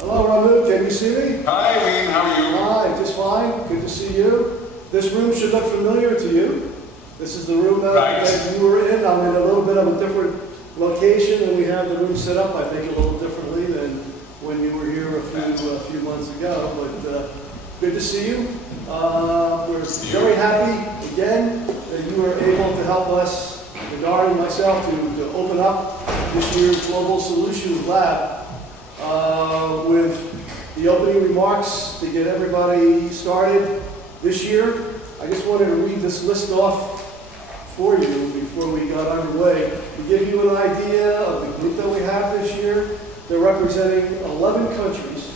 Hello, Ramu. Can you see me? Hi, Wayne. How are you? Hi, just fine. Good to see you. This room should look familiar to you. This is the room that you were in. I'm in a little bit of a different location, and we have the room set up, I think, a little differently than when you were here a few months ago. But good to see you. We're very happy, again, that you were able to help us, regarding myself, to open up this year's Global Solutions Lab with the opening remarks to get everybody started this year. I just wanted to read this list off for you before we got underway to give you an idea of the group that we have this year. They're representing 11 countries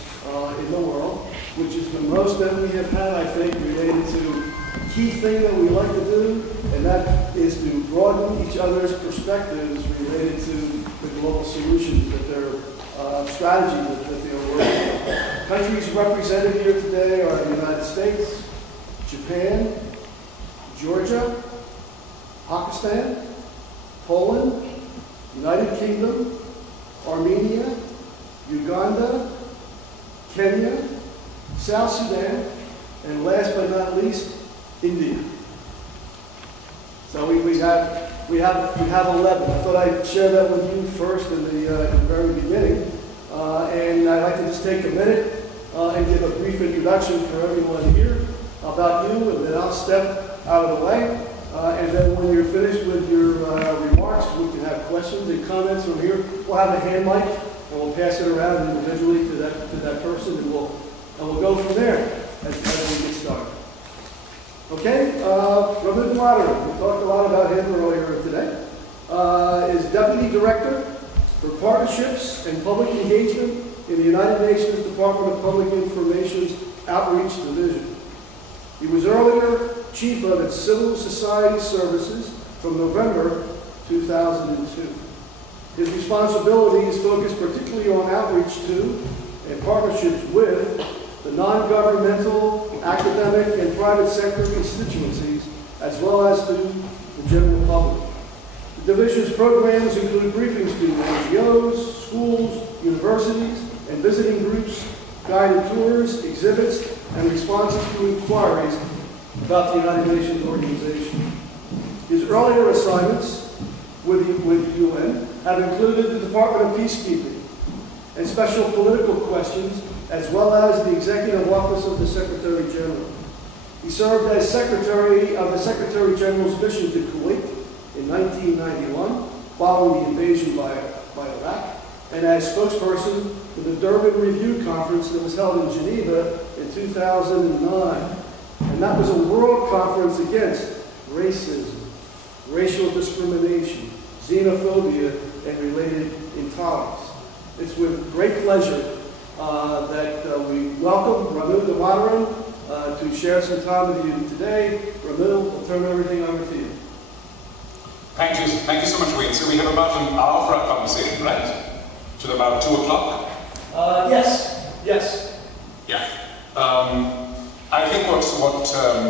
in the world, which is the most that we have had, I think, related to the key thing that we like to do, and that is to broaden each other's perspectives related to the global solutions that they're strategy that they are working on. Countries represented here today are the United States, Japan, Georgia, Pakistan, Poland, United Kingdom, Armenia, Uganda, Kenya, South Sudan, and last but not least, India. So we have 11. I thought I'd share that with you first in the very beginning. And I'd like to just take a minute and give a brief introduction for everyone here about you, and then I'll step out of the way. And then when you're finished with your remarks, we can have questions and comments from here. We'll have a hand mic, and we'll pass it around individually to that person, and we'll go from there as we get started. Okay, Damodaran, we talked a lot about him earlier today, is Deputy Director for Partnerships and Public Engagement in the United Nations Department of Public Information's Outreach Division. He was earlier Chief of its Civil Society Services from November 2002. His responsibilities focus particularly on outreach to and partnerships with the non-governmental, academic, and private sector constituencies, as well as to the general public. The division's programs include briefings to NGOs, schools, universities, and visiting groups, guided tours, exhibits, and responses to inquiries about the United Nations organization. His earlier assignments with UN have included the Department of Peacekeeping and special political questions, as well as the Executive Office of the Secretary General. He served as Secretary of the Secretary General's mission to Kuwait in 1991, following the invasion by Iraq, and as spokesperson for the Durban Review Conference that was held in Geneva in 2009. And that was a world conference against racism, racial discrimination, xenophobia, and related intolerance. It's with great pleasure that we welcome Damodaran to share some time with you today. Ramu, we'll turn everything over to you. Thank you so much, Wayne. So we have about an hour for our conversation, right? Till about 2 o'clock? Yes. Yeah. I think what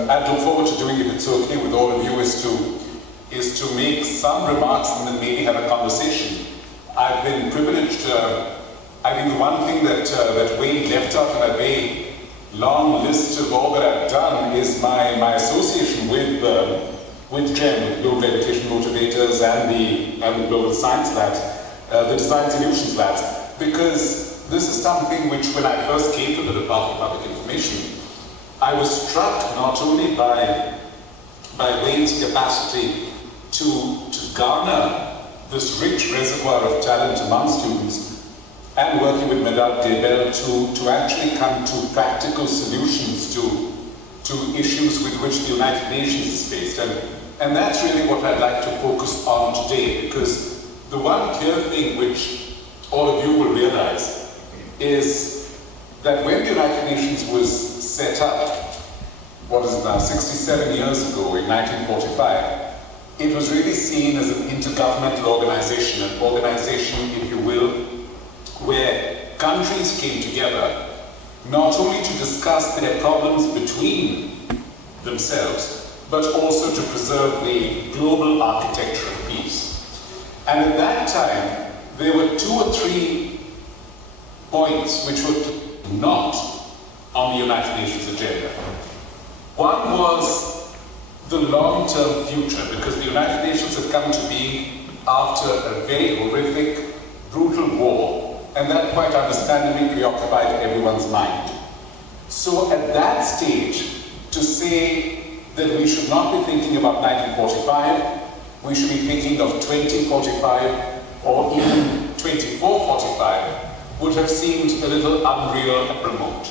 I look forward to doing, if it's okay with all of you, is to make some remarks and then maybe have a conversation. I've been privileged. I think the one thing that Wayne left out in a very long list of all that I've done is my association with GEM, with Global Education Motivators, and the Global Science Labs, the Design Solutions Labs, because this is something which, when I first came to the Department of Public Information, I was struck not only by Wayne's capacity to garner this rich reservoir of talent among students, and working with Madame Debel to actually come to practical solutions to issues with which the United Nations is faced. And that's really what I'd like to focus on today, because the one clear thing which all of you will realize is that when the United Nations was set up, what is it now, 67 years ago in 1945, it was really seen as an intergovernmental organization, if you will, where countries came together not only to discuss their problems between themselves, but also to preserve the global architecture of peace. And at that time, there were 2 or 3 points which were not on the United Nations agenda. One was the long-term future, because the United Nations had come to be after a very horrific, brutal war, and that quite understandably preoccupied everyone's mind. So at that stage, to say that we should not be thinking about 1945, we should be thinking of 2045 or even 2445 would have seemed a little unreal and remote.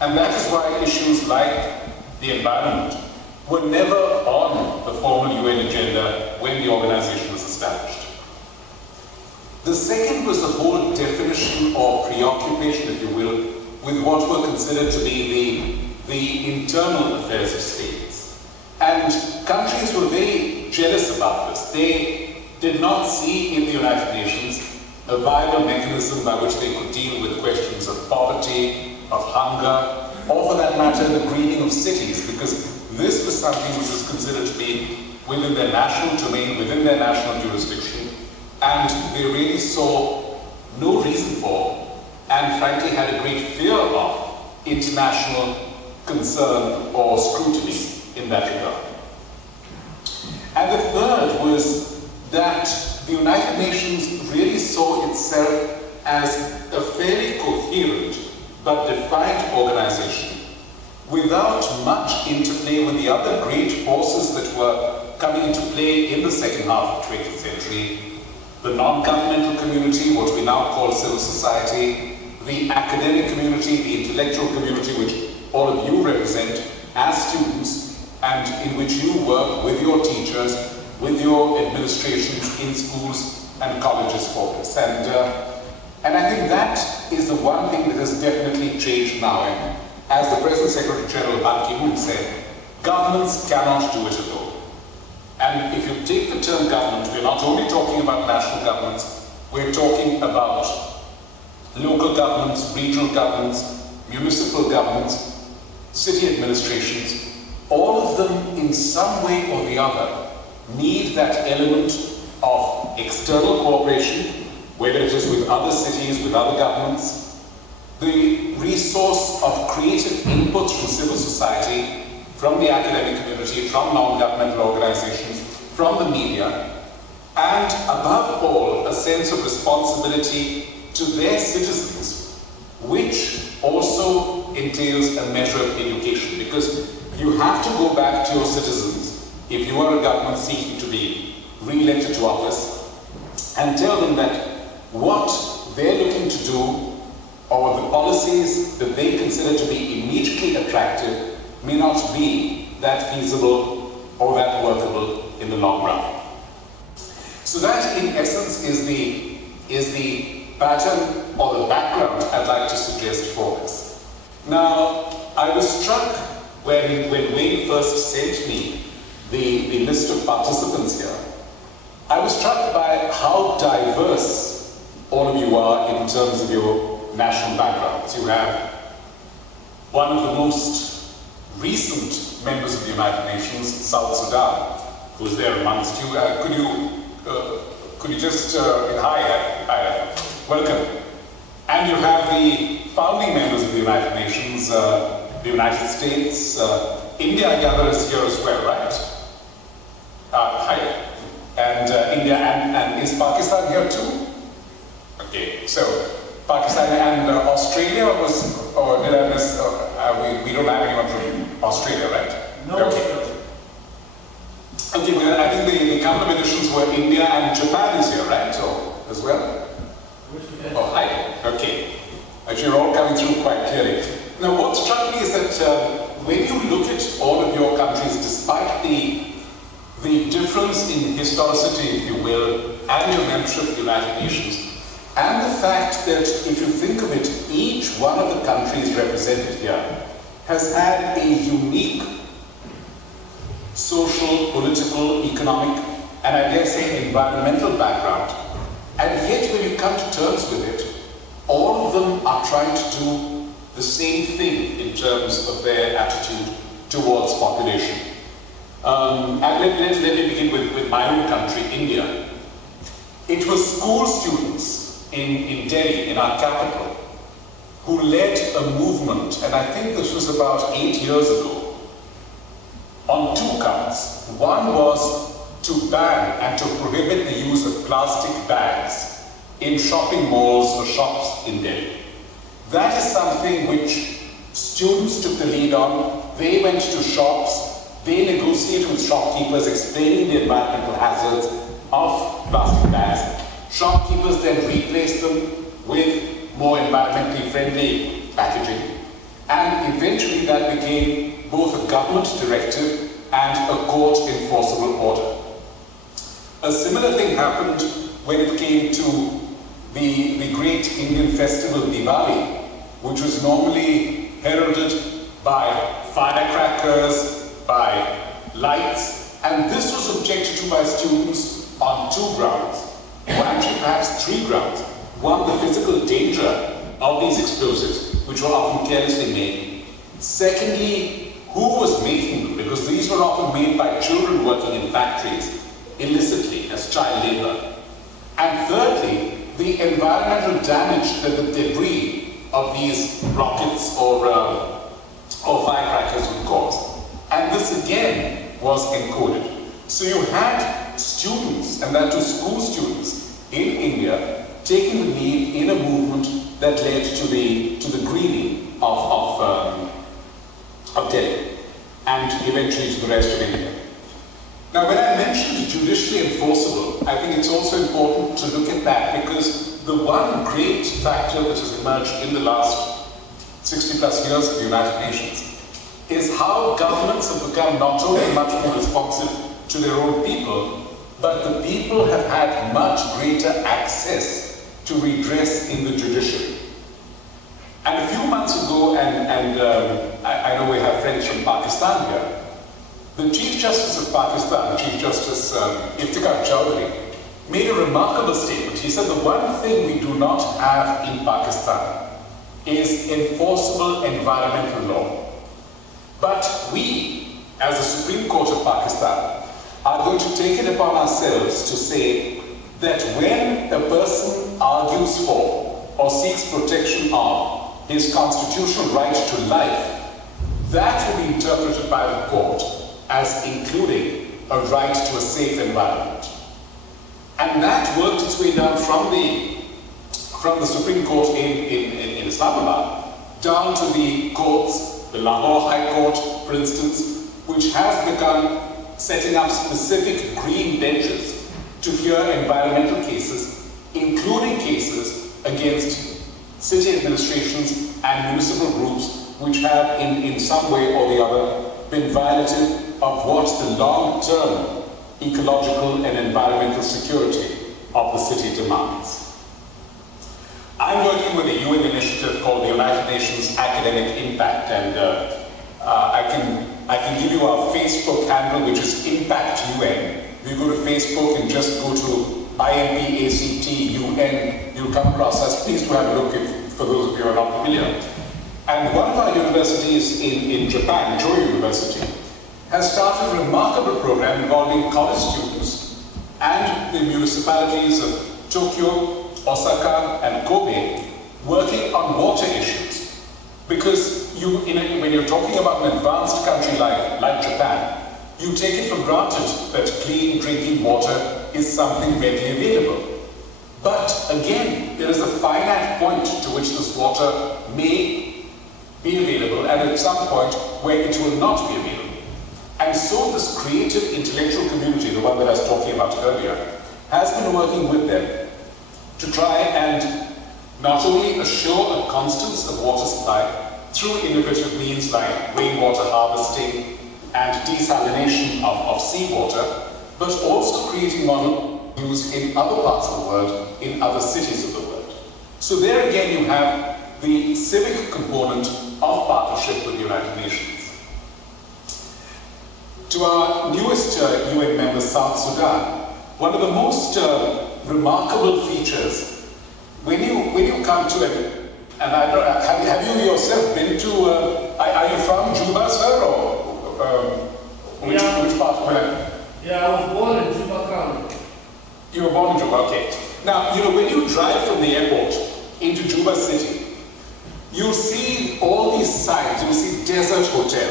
And that is why issues like the environment were never on the formal UN agenda when the organization was established. The second was the whole definition or preoccupation, if you will, with what were considered to be the internal affairs of states. And countries were very jealous about this. They did not see in the United Nations a viable mechanism by which they could deal with questions of poverty, of hunger, or for that matter, the greening of cities, because this was something which was considered to be within their national domain, within their national jurisdiction, and they really saw no reason for, and frankly had a great fear of, international concern or scrutiny in that regard. And the third was that the United Nations really saw itself as a fairly coherent but defined organization without much interplay with the other great forces that were coming into play in the second half of the 20th century, the non-governmental community, what we now call civil society, the academic community, the intellectual community, which all of you represent as students, and in which you work with your teachers, with your administrations in schools and colleges for this. And I think that is the one thing that has definitely changed now. And as the present Secretary General Ban Ki-moon said, governments cannot do it alone. And if you take the term government, we're not only talking about national governments, we're talking about local governments, regional governments, municipal governments, city administrations. All of them in some way or the other need that element of external cooperation, whether it is with other cities, with other governments, the resource of creative inputs from civil society, from the academic community, from non-governmental organizations, from the media, and above all, a sense of responsibility to their citizens, which also entails a measure of education, because you have to go back to your citizens if you are a government seeking to be re-elected to office and tell them that what they're looking to do or the policies that they consider to be immediately attractive may not be that feasible or that workable in the long run. So that in essence is the pattern or the background I'd like to suggest for this. Now, I was struck when Wayne first sent me the list of participants here. I was struck by how diverse all of you are in terms of your national backgrounds. You have one of the most recent members of the United Nations, South Sudan, who's there amongst you. Could you just, hi, welcome. And you have the founding members of the United Nations, the United States, India, I gather, is here as well, right? Hi. And India, and is Pakistan here too? Okay, so Pakistan and Australia was, or did I miss, we don't have anyone from Australia, right? No. Okay. Okay, well, I think the couple of additions were India and Japan is here, right? So, as well? Oh, hi. Okay. Actually, you're all coming through quite clearly. Now, what struck me is that when you look at all of your countries, despite the difference in historicity, if you will, and your membership of the United Nations, and the fact that, if you think of it, each one of the countries represented here has had a unique social, political, economic, and I dare say environmental background. And yet, when you come to terms with it, all of them are trying to do the same thing in terms of their attitude towards population. And let me begin with my own country, India. It was school students in Delhi, in our capital, who led a movement, and I think this was about 8 years ago, on 2 counts. One was to ban and to prohibit the use of plastic bags in shopping malls or shops in Delhi. That is something which students took the lead on. They went to shops, they negotiated with shopkeepers explaining the environmental hazards of plastic bags. Shopkeepers then replaced them with more environmentally friendly packaging. And eventually that became both a government directive and a court enforceable order. A similar thing happened when it came to the great Indian festival Diwali, which was normally heralded by firecrackers, by lights, and this was objected to by students on 2 grounds, or actually perhaps 3 grounds. One, the physical danger of these explosives, which were often carelessly made. Secondly, who was making them, because these were often made by children working in factories, illicitly, as child labor. And thirdly, the environmental damage that the debris of these rockets or firecrackers would cause. And this again was encoded. So you had students, and that was school students in India, taking the lead in a movement that led to the greening of Delhi, and eventually to the rest of India. Now, when I mentioned judicially enforceable, I think it's also important to look at that, because the one great factor that has emerged in the last 60 plus years of the United Nations is how governments have become not only much more responsive to their own people, but the people have had much greater access to redress in the judiciary. And a few months ago, and I know we have friends from Pakistan here, the Chief Justice of Pakistan, Chief Justice Iftikhar Chowdhury, made a remarkable statement. He said the one thing we do not have in Pakistan is enforceable environmental law. But we, as the Supreme Court of Pakistan, are going to take it upon ourselves to say that when a person argues for or seeks protection of his constitutional right to life, that will be interpreted by the court as including a right to a safe environment. And that worked its way down from the Supreme Court in Islamabad down to the courts, the Lahore High Court, for instance, which has begun setting up specific green benches to hear environmental cases, including cases against city administrations and municipal groups which have in some way or the other been violative of what the long-term ecological and environmental security of the city demands. I'm working with a UN initiative called the United Nations Academic Impact, and I can give you our Facebook handle, which is Impact UN. If you go to Facebook and just go to IMPACTUN, you'll come across us. Please do have a look for those of you who are not familiar. And one of our universities in Japan, Joe University, has started a remarkable program involving college students and the municipalities of Tokyo, Osaka, and Kobe working on water issues. Because when you're talking about an advanced country like Japan, you take it for granted that clean drinking water is something readily available. But again, there is a finite point to which this water may be available, and at some point where it will not be available. And so this creative intellectual community, the one that I was talking about earlier, has been working with them to try and not only assure a constance of water supply through innovative means like rainwater harvesting and desalination of seawater, but also creating models used in other parts of the world, in other cities of the world. So there again you have the civic component of partnership with the United Nations. To our newest UN member, South Sudan, one of the most remarkable features, when you come to it, and I don't, have you yourself been to, are you from Juba, sir, or which part of it? Yeah, I was born in Juba County. You were born in Juba, okay. Now, when you drive from the airport into Juba City, you'll see all these signs. You'll see desert hotel,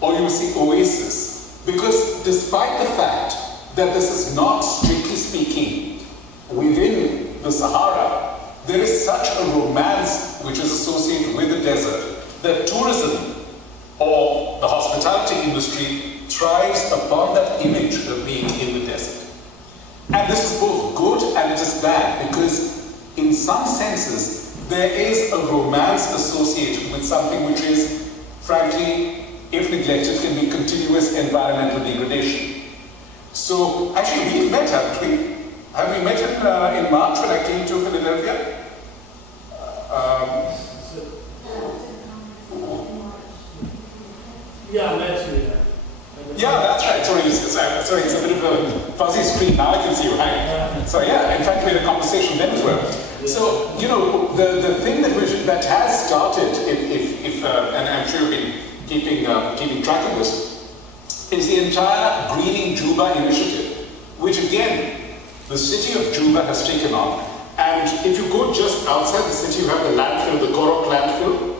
or you'll see oasis, because despite the fact that this is not, strictly speaking, within the Sahara, there is such a romance which is associated with the desert that tourism or the hospitality industry thrives upon that image of being in the desert. And this is both good and it is bad, because in some senses there is a romance associated with something which is, frankly, if neglected, can be continuous environmental degradation. So, actually, we've met, haven't we? Have we met in March when I came to Philadelphia? Yeah, that's you. Yeah, that's right. Sorry, it's a bit of a fuzzy screen. Now I can see you. Hi. So yeah, in fact, we had a conversation then as well. Yeah. So, you know, the thing that has started, and I'm sure you've been keeping track of this, is the entire Greening Juba initiative, which again, the city of Juba has taken on. And if you go just outside the city, you have the landfill, the Korok landfill,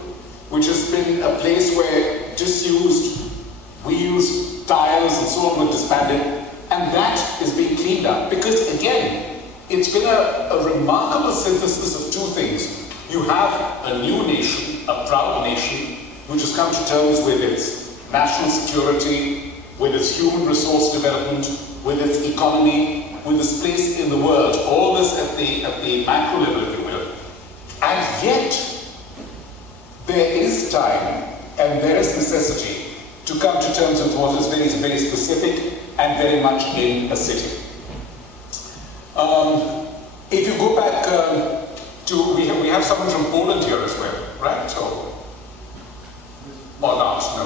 which has been a place where disused wheels, tires, and so on were disbanded, and that is being cleaned up. Because again, it's been a remarkable synthesis of two things. You have a new nation, a proud nation, which has come to terms with its national security, with its human resource development, with its economy, with its place in the world, all this at the macro level, if you will. And yet, there is time and there is necessity to come to terms with what is very, very specific and very much in a city. If you go back we have someone from Poland here as well, right? Or not? No.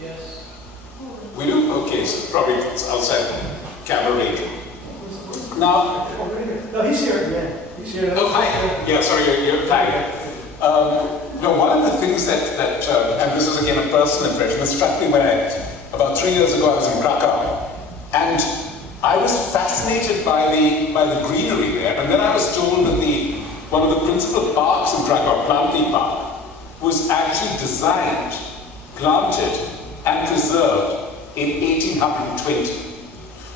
Yes. We do? Okay, so probably it's outside camera range. Now. No, he's here. Yeah, he's here. Oh, hi. Yeah, sorry, you're hi. No, one of the things that and this is again a personal impression, it struck me when about 3 years ago I was in Krakow, and I was fascinated by the greenery there, and then I was told that one of the principal parks in Krakow, Planty Park, was actually designed, planted, and preserved in 1820.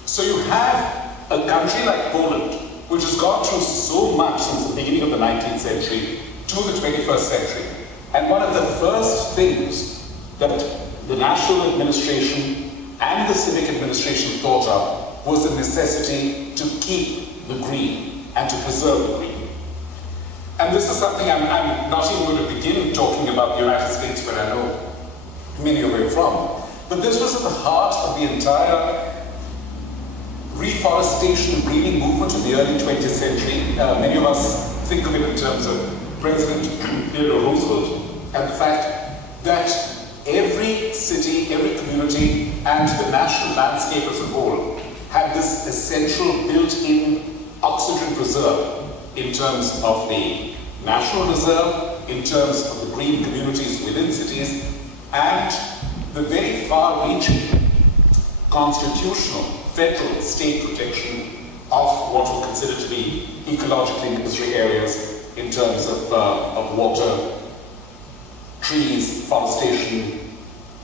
So you have a country like Poland, which has gone through so much since the beginning of the 19th century to the 21st century. And one of the first things that the national administration and the civic administration thought of was the necessity to keep the green and to preserve the green. And this is something I'm not even going to begin talking about the United States, where I know many of you are from. But this was at the heart of the entire reforestation and greening movement of the early 20th century. Many of us think of it in terms of President Theodore Roosevelt and the fact that every city, every community, and the national landscape as a whole had this essential built-in oxygen reserve in terms of the national reserve, in terms of the green communities within cities, and the very far-reaching constitutional, federal, state protection of what we consider to be ecologically necessary areas in terms of water, trees, forestation,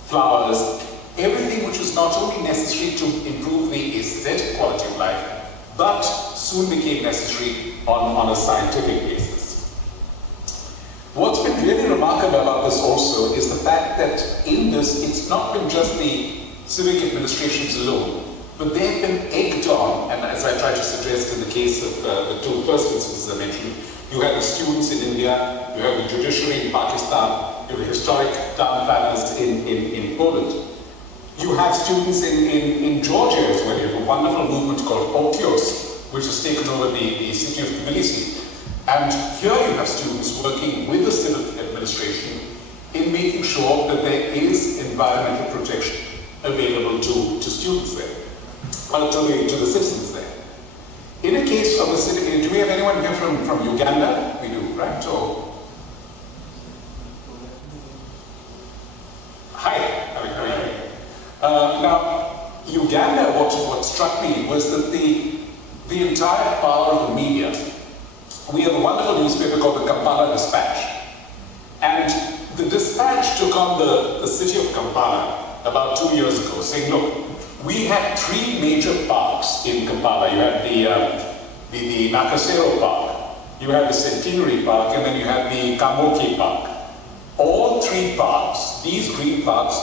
flowers, everything which is not only necessary to improve the aesthetic quality of life, but soon became necessary on a scientific basis. What's been really remarkable about this also is the fact that in this, it's not been just the civic administrations alone, but they have been egged on, and as I tried to suggest in the case of the two first instances I mentioned, you have the students in India, you have the judiciary in Pakistan, you have the historic town planners in Poland. You have students in Georgia as well. You have a wonderful movement called Otios, which has taken over the city of Tbilisi. And here you have students working with the civic administration in making sure that there is environmental protection available to students there, or to the citizens there. In a case of a city, do we have anyone here from Uganda? We do, right? Or hi. Now, Uganda, what struck me was that the entire power of the media. We have a wonderful newspaper called the Kampala Dispatch, from the city of Kampala about 2 years ago, saying, look, we had 3 major parks in Kampala. You had the Nakasero Park, you had the Centenary Park, and then you had the Kamoki Park. All 3 parks, these green parks,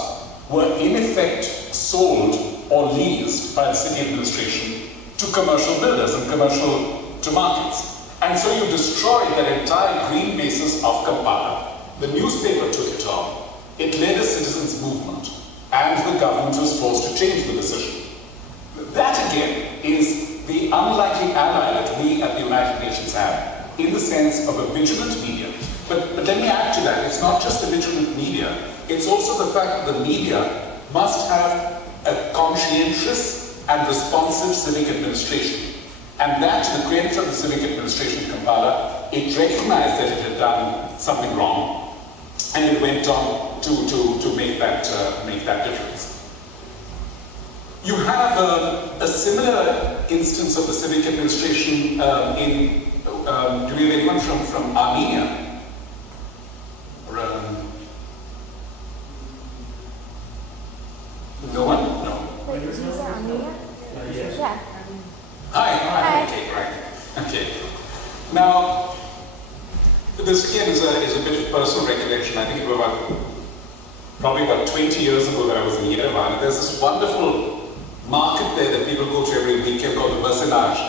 were in effect sold or leased by the city administration to commercial builders and to markets. And so you destroyed that entire green basis of Kampala. The newspaper took it on. It led a citizens' movement, and the government was forced to change the decision. That again is the unlikely ally that we at the United Nations have, in the sense of a vigilant media. But let me add to that, it's not just the vigilant media, it's also the fact that the media must have a conscientious and responsive civic administration. And that, the creator of the civic administration in Kampala, it recognized that it had done something wrong, and it went on to make that difference. You have a similar instance of the civic administration in, do we have anyone from Armenia? No one? No. Wait, is this Armenia? Yeah. Hi. Okay, right. Okay. Now, this again is a bit of personal recollection. I think it was probably about 20 years ago that I was in Yerevan. There's this wonderful market there that people go to every weekend called the Versenage.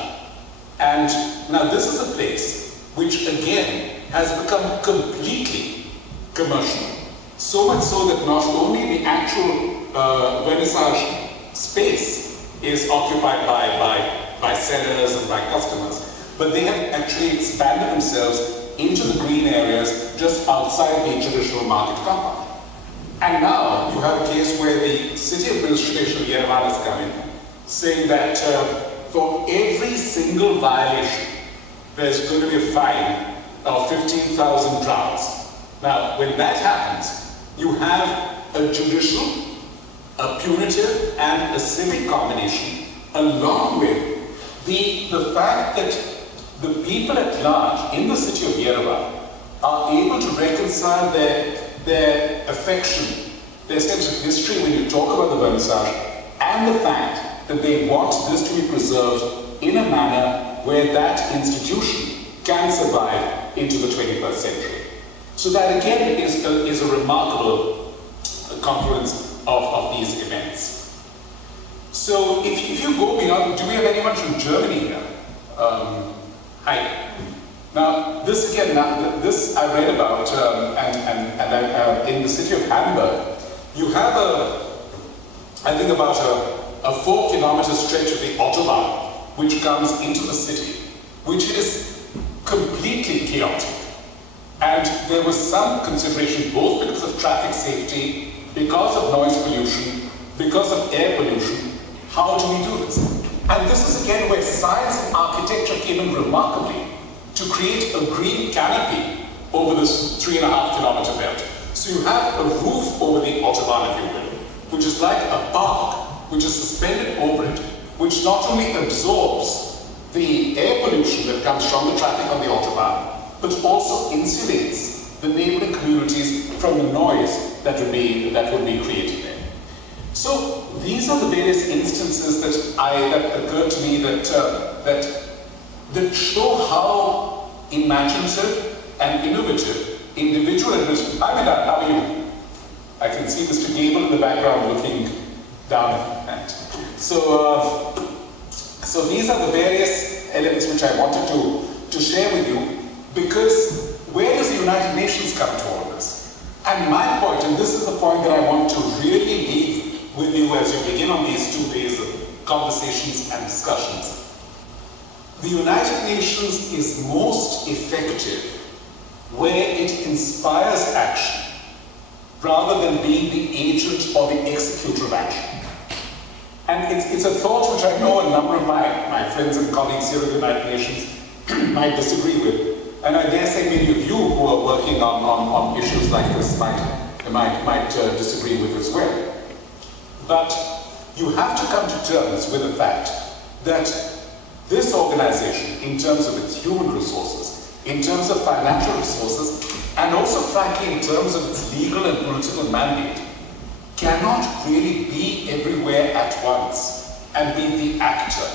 And now this is a place which again has become completely commercial. So much so that not only the actual vernissage space is occupied by sellers and by customers, but they have actually expanded themselves into the green areas just outside the traditional market compound. And now you have a case where the city administration of Yerevan has come in, saying that for every single violation, there's going to be a fine of 15,000 drachms. Now, when that happens, you have a judicial, a punitive, and a civic combination, along with the fact that the people at large in the city of Yerevan are able to reconcile their affection, their sense of history when you talk about the vernissage, and the fact that they want this to be preserved in a manner where that institution can survive into the 21st century. So that again is a remarkable confluence of these events. So if you go beyond, do we have anyone from Germany here? Hi. Now this again, this I read about, and in the city of Hamburg, you have I think about a 4-kilometer stretch of the Autobahn which comes into the city, which is completely chaotic. And there was some consideration both because of traffic safety, because of noise pollution, because of air pollution. How do we do this? And this is again where science and architecture came in remarkably to create a green canopy over this 3.5-kilometer belt. So you have a roof over the Autobahn, if you will, which is like a bark which is suspended over it, which not only absorbs the air pollution that comes from the traffic on the Autobahn, but also insulates the neighboring communities from the noise that would be created there. So these are the various instances that occurred to me that show how imaginative and innovative individual administration. Hi, Medan, how are you? I can see Mr. Gable in the background looking down. So these are the various elements which I wanted to share with you, because where does the United Nations come to all this? And my point, and this is the point that I want to really leave with you as you begin on these 2 days of conversations and discussions. The United Nations is most effective where it inspires action rather than being the agent or the executor of action. And it's a thought which I know a number of my friends and colleagues here at the United Nations might disagree with. And I dare say many of you who are working on issues like this might disagree with as well. But you have to come to terms with the fact that this organization, in terms of its human resources, in terms of financial resources, and and also frankly in terms of its legal and political mandate, cannot really be everywhere at once and be the actor.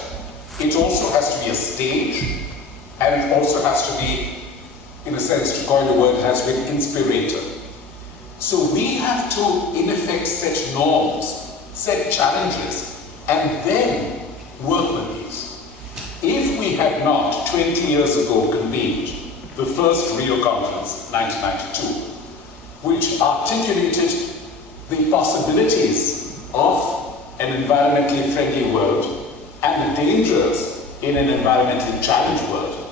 It also has to be a stage, and it also has to be, in a sense, to coin the word, it has to be an inspirator. So we have to, in effect, set norms, set challenges, and then work with these. If we had not, 20 years ago, convened the first Rio conference, 1992, which articulated the possibilities of an environmentally friendly world and the dangers in an environmentally challenged world,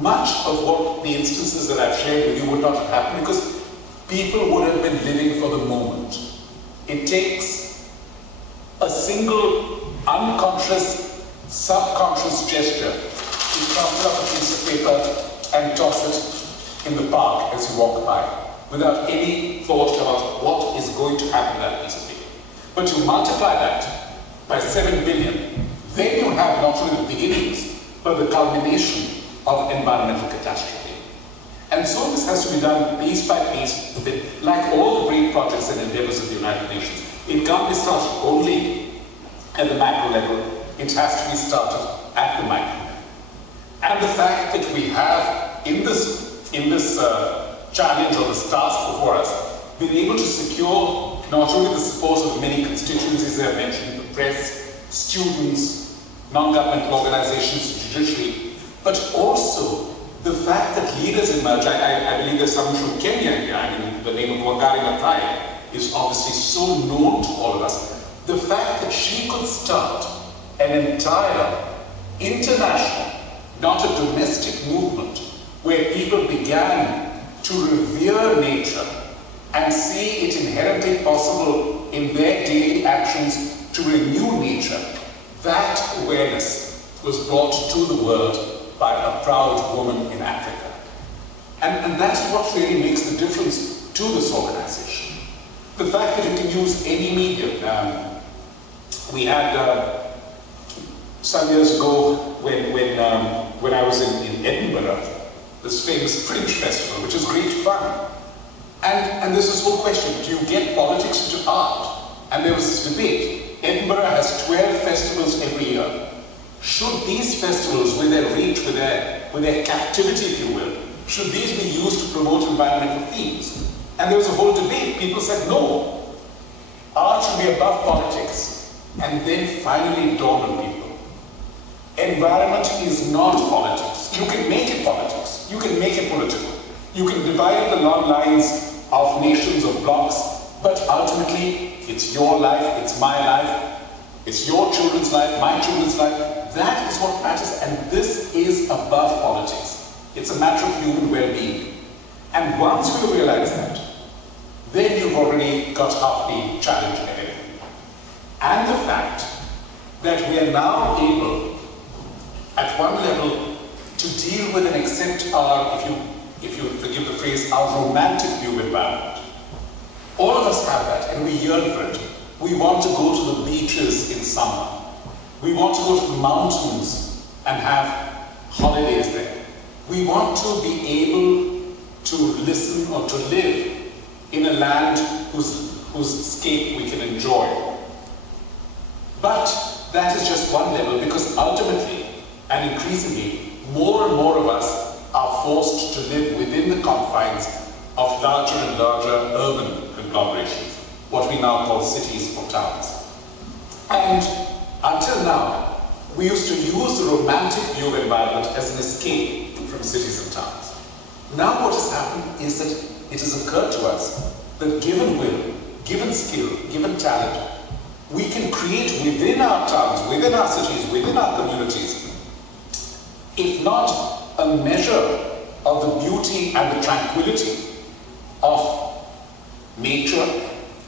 much of what the instances that I've shared with you would not have happened because people would have been living for the moment. It takes a single unconscious, subconscious gesture to crumple up a piece of paper and toss it in the park as you walk by, without any thought about what is going to happen to that piece of paper. But you multiply that by 7 billion, then you have not only the beginnings, but the culmination of environmental catastrophe. And so this has to be done piece by piece, like all the great projects and endeavors of the United Nations. It can't be started only at the macro level, it has to be started at the micro level. And the fact that we have, in this challenge or this task before us, been able to secure not only the support of the many constituencies I mentioned, the press, students, non-governmental organizations, judiciary, but also the fact that leaders emerge. I believe there's someone from Kenya here. I mean, the name of Wangari Maathai is obviously so known to all of us. The fact that she could start an entire international, not a domestic movement, where people began to revere nature and see it inherently possible in their daily actions to renew nature, that awareness was brought to the world by a proud woman in Africa. And that's what really makes the difference to this organization. The fact that it can use any medium. We had some years ago when I was in Edinburgh, this famous Fringe Festival, which is great fun. And there's this whole question, do you get politics into art? And there was this debate. Edinburgh has 12 festivals every year. Should these festivals, with their reach, with their captivity, if you will, should these be used to promote environmental themes? And there was a whole debate. People said, no, art should be above politics. And then finally it dawned on people. Environment is not politics. You can make it politics. You can make it political. You can divide the long lines of nations or blocks, but ultimately it's your life, it's my life, it's your children's life, my children's life. That is what matters, and this is above politics. It's a matter of human well-being. And once you realize that, then you've already got half the challenge ahead. And the fact that we are now able, at one level, to deal with and accept our, if you forgive the phrase, our romantic view of environment. All of us have that, and we yearn for it. We want to go to the beaches in summer. We want to go to the mountains and have holidays there. We want to be able to listen or to live in a land whose scape we can enjoy. But that is just one level, because ultimately and increasingly, more and more of us are forced to live within the confines of larger and larger urban conglomerations, what we now call cities or towns. And until now, we used to use the romantic view of environment as an escape from cities and towns. Now what has happened is that it has occurred to us that given will, given skill, given talent, we can create within our towns, within our cities, within our communities, if not a measure of the beauty and the tranquility of nature,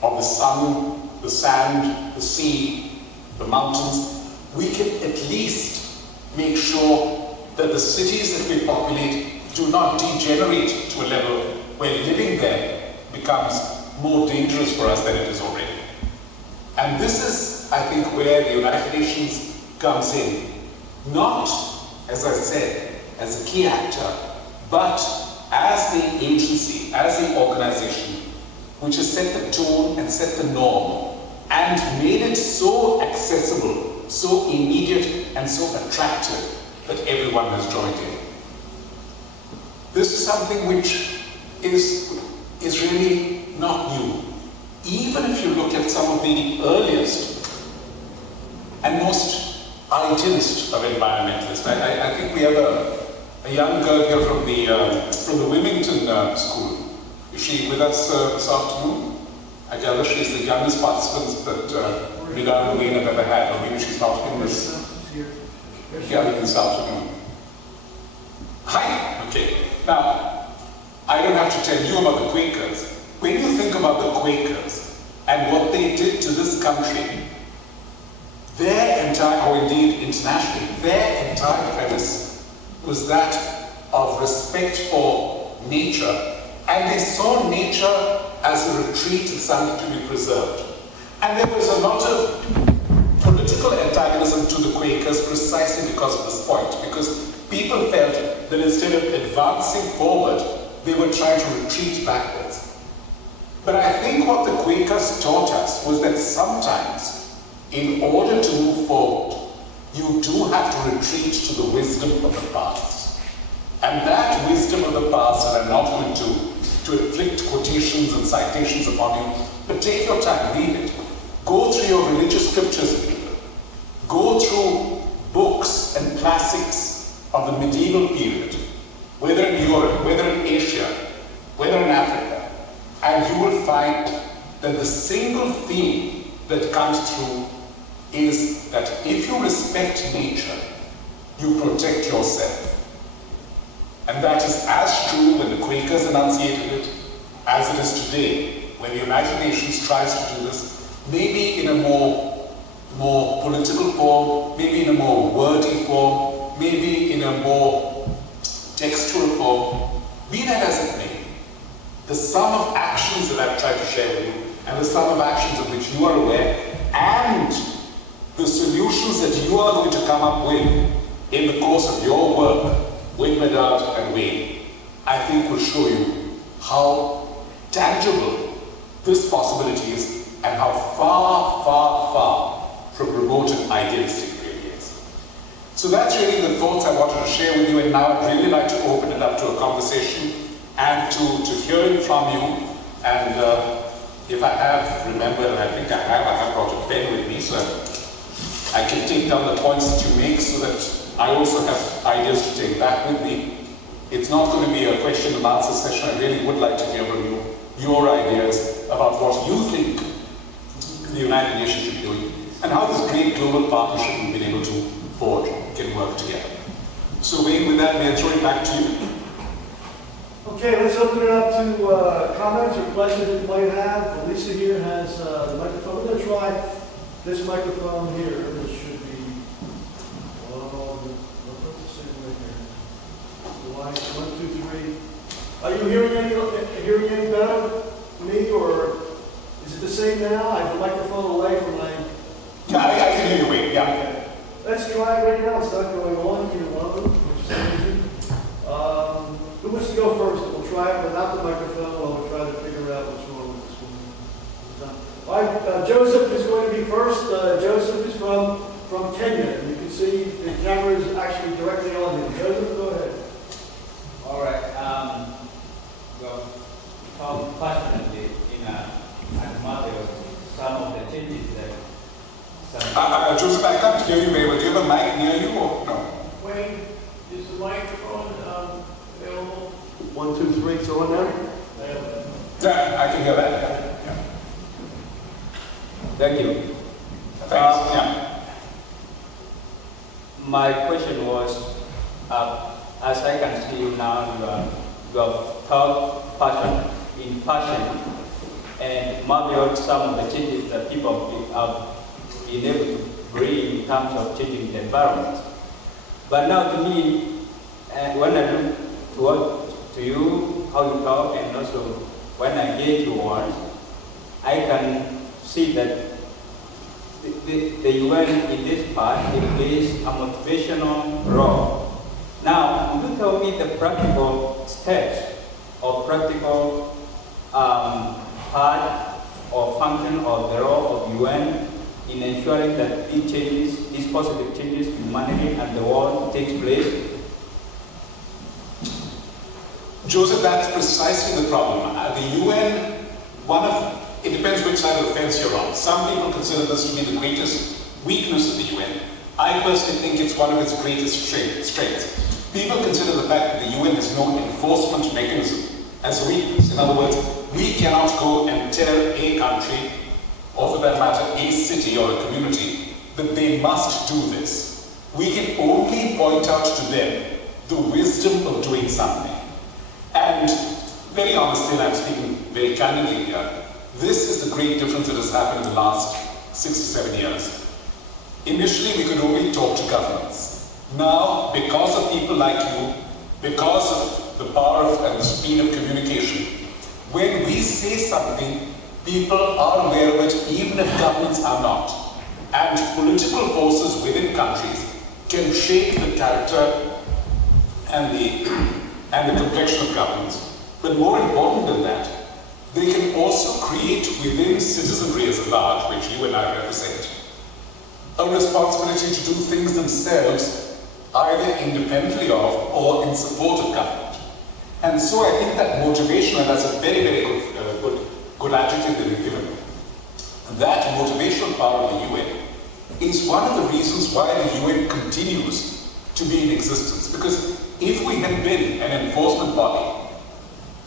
of the sun, the sand, the sea, the mountains, we can at least make sure that the cities that we populate do not degenerate to a level where living there becomes more dangerous for us than it is already. And this is, I think, where the United Nations comes in. Not, as I said, as a key actor, but as the agency, as the organization, which has set the tone and set the norm and made it so accessible, so immediate and so attractive that everyone has joined in. This is something which is really not new. Even if you look at some of the earliest and most idealist of environmentalists, I think we have a young girl here from the Wilmington school. Is she with us this afternoon? I gather she's the youngest participant that Rida and Wayne have ever had, or maybe she's not in this gathering this afternoon. Hi, okay. Now, I don't have to tell you about the Quakers. When you think about the Quakers and what they did to this country, their entire, or indeed internationally, their entire premise was that of respect for nature, and they saw nature as a retreat and something to be preserved. And there was a lot of political antagonism to the Quakers precisely because of this point, because people felt that instead of advancing forward, they were trying to retreat backwards. But I think what the Quakers taught us was that sometimes, in order to move forward, you do have to retreat to the wisdom of the past. And that wisdom of the past, and I'm not going to inflict quotations and citations upon you, but take your time, read it. Go through your religious scriptures, people. Go through books and classics of the medieval period, whether in Europe, whether in Asia, whether in Africa, and you will find that the single theme that comes through is that if you respect nature, you protect yourself. And that is as true when the Quakers enunciated it, as it is today, when the United Nations tries to do this, maybe in a more political form, maybe in a more wordy form, maybe in a more textual form. Be that as it may, the sum of actions that I've tried to share with you, and the sum of actions of which you are aware, and the solutions that you are going to come up with in the course of your work with Medard and Wayne, I think will show you how tangible this possibility is and how far, far, far from remote and idealistic it really is. So that's really the thoughts I wanted to share with you, and now I'd really like to open it up to a conversation and to hearing from you. And if I have, remember, and I think I have brought a pen with me, so I can take down the points that you make so that I also have ideas to take back with me. It's not going to be a question and answer session. I really would like to hear from you, your ideas about what you think the United Nations should be doing, and how this great global partnership we've been able to forge can work together. So Wayne, with that, may I throw it back to you? Okay, let's open it up to comments or questions that you might have. Lisa here has the microphone. We're going to try this microphone here. This should be, what's the same right here? The line, 1, 2, 3. Are you hearing any better? Me, or is it the same now? I have the microphone away from my... Yeah, I can hear you, Wayne, yeah. Okay. Let's try it right now. It's not going on, either one of them, which is amazing. Who wants to go first? We'll try it without the microphone while we try to figure out what's wrong with this one. All right, Joseph is going to be first. Joseph is from Kenya. You can see the camera is actually directly on him. Joseph, go ahead. All right. Well, talk passionately in a matter of some of the changes that. Joseph, I can't hear you very well. Do you have a mic near you or no? Wayne, is the microphone available? 1, 2, 3. It's on now. Yeah, I can hear that. Yeah. Thank you. Thanks. Yeah. My question was, as I can see you now, you have talked in passion, and maybe also some of the changes that people have been able to bring in terms of changing the environment. But now to me, when I look to you, how you talk, and also when I get your words, I can see that the UN in this part, it plays a motivational role. Now, could you tell me the practical steps or practical part or function or the role of UN in ensuring that these positive changes to humanity and the world takes place? Joseph, that's precisely the problem. The UN, it depends which side of the fence you're on. Some people consider this to be the greatest weakness of the UN. I personally think it's one of its greatest strengths. People consider the fact that the UN has no enforcement mechanism as a weakness. In other words, we cannot go and tell a country, or for that matter, a city or a community, that they must do this. We can only point out to them the wisdom of doing something. And very honestly, and I'm speaking very candidly here, this is the great difference that has happened in the last 6 to 7 years. Initially, we could only talk to governments. Now, because of people like you, because of the power and the speed of communication, when we say something, people are aware of it, even if governments are not. And political forces within countries can shape the character and the complexion of governments. But more important than that, they can also create within citizenry as a large, which you and I represent, a responsibility to do things themselves, either independently of or in support of government. And so I think that motivation, and that's a very, very good adjective that you've given, that motivational power of the UN is one of the reasons why the UN continues to be in existence. Because if we had been an enforcement body,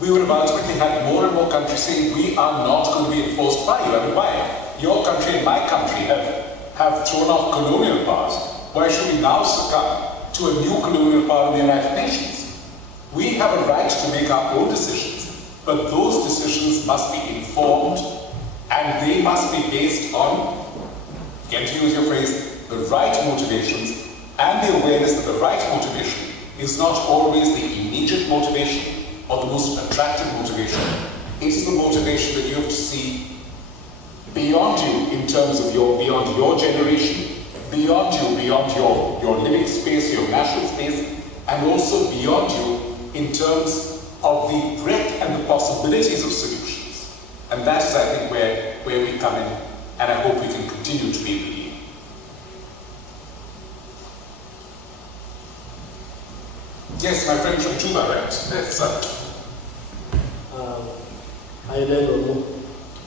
we would have ultimately had more and more countries saying, we are not going to be enforced by you. I mean, why? Your country and my country have thrown off colonial powers. Why should we now succumb to a new colonial power in the United Nations? We have a right to make our own decisions, but those decisions must be informed, and they must be based on, again to use your phrase, the right motivations, and the awareness that the right motivation is not always the immediate motivation or the most attractive motivation. It's the motivation that you have to see beyond you in terms of beyond your generation, beyond your living space, your national space, and also beyond you in terms of the breadth and the possibilities of solutions. And that is, I think, where we come in, and I hope we can continue to be the lead. Yes, my friend from Juba, right? Yes, sir. Hi there, Ramu.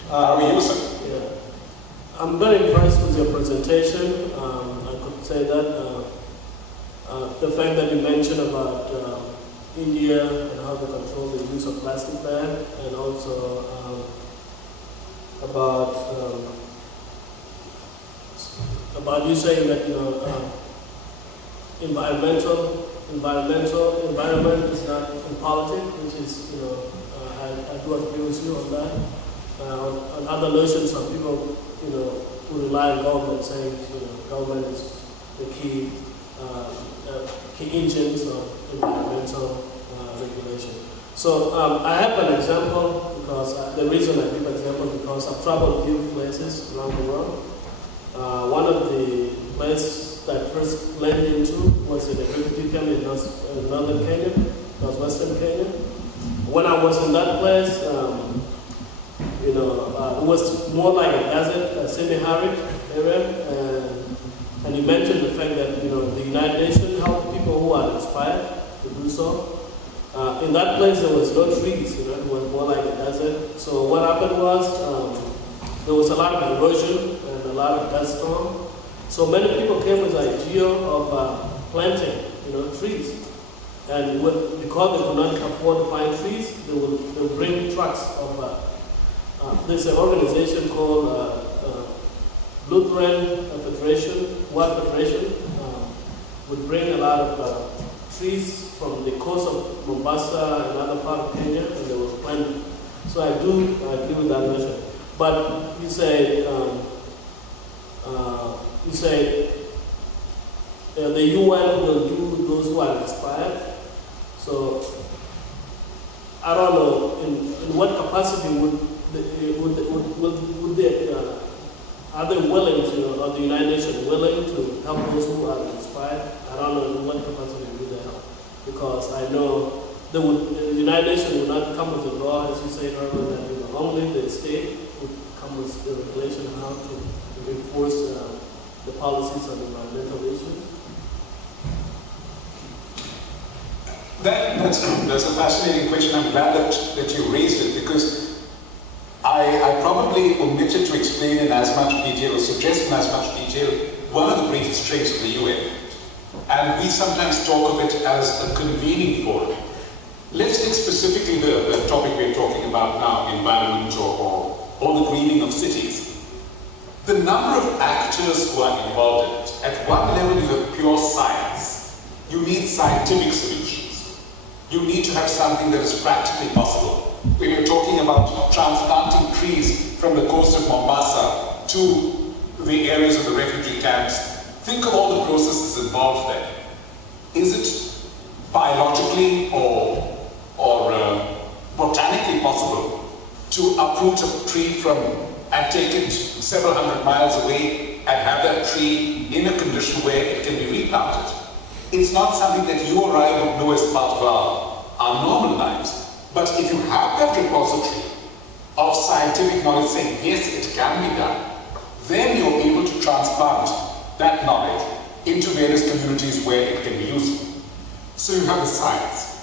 How are you, sir? Yeah. I'm very impressed with your presentation. I could say that the fact that you mentioned about India and how they control the use of plastic there, and also about you saying that environment is not in politics, which is I do agree with you on that. On other notions, some people who rely on government, saying government is the key engines of environmental regulation. So I have an example, because the reason I give an example because I've traveled a few places around the world. One of the places that I first landed into was in a refugee camp in northern Kenya, northwestern Kenya. When I was in that place, it was more like a desert, a semi-arid area, and you mentioned the fact that the United Nations help people who are inspired to do so. In that place, there was no trees. It was more like a desert. So what happened was there was a lot of erosion and a lot of dust storm. So many people came with the idea of planting, trees. And because they could not afford to find trees, they would bring trucks of. There's an organization called Lutheran Federation, World Federation, would bring a lot of trees from the coast of Mombasa and other part of Kenya, and they would plant them. So I agree with that measure. But you say the UN will do those who are inspired. So I don't know in what capacity would they are they willing to, or the United Nations willing to help those who are inspired? I don't know in what capacity would they help, because I know the United Nations will not come saying earlier that only the state would come with the regulation on how to enforce the policies on environmental issues. That's a fascinating question. I'm glad that you raised it, because I probably omitted to explain in as much detail or suggest in as much detail one of the greatest strengths of the UN. And we sometimes talk of it as a convening forum. Let's take specifically the topic we're talking about now, environment or the greening of cities. The number of actors who are involved in it, at one level you have pure science. You need scientific solutions. You need to have something that is practically possible. When you're talking about transplanting trees from the coast of Mombasa to the areas of the refugee camps, think of all the processes involved there. Is it biologically or botanically possible to uproot a tree and take it several hundred miles away and have that tree in a condition where it can be replanted? It's not something that you or I would know as part of our normal lives. But if you have that repository of scientific knowledge saying, yes, it can be done, then you're able to transplant that knowledge into various communities where it can be useful. So you have the science.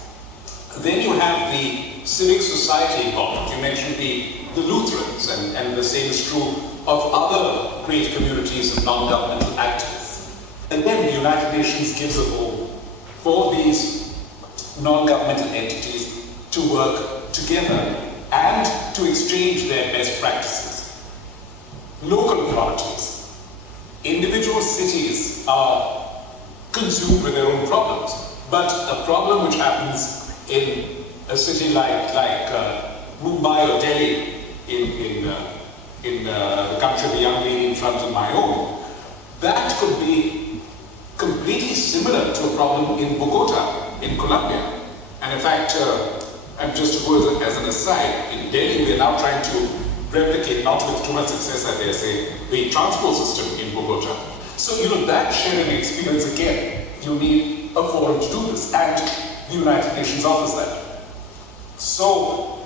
Then you have the civic society involved. You mentioned the Lutherans, and the same is true of other great communities of non-governmental activists. And then the United Nations gives a home for these non-governmental entities to work together and to exchange their best practices. Local authorities, individual cities are consumed with their own problems, but a problem which happens in a city like Mumbai or Delhi, in the country of the young lady in front of my own, that could be completely similar to a problem in Bogota, in Colombia. And in fact, and just to go as an aside, in Delhi we are now trying to replicate, not with too much success I dare say, the transport system in Bogota. So that sharing experience, again, you need a forum to do this, and the United Nations offers that. So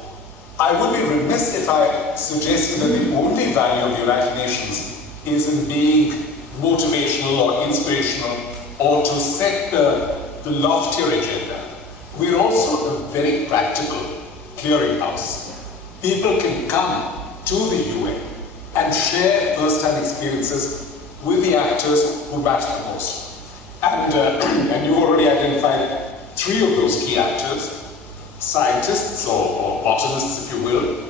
I would be remiss if I suggested that the only value of the United Nations is in being motivational or inspirational or to set the loftier agenda. We're also a very practical clearinghouse. People can come to the UN and share first-hand experiences with the actors who matter the most. And you already identified 3 of those key actors: scientists or botanists, if you will,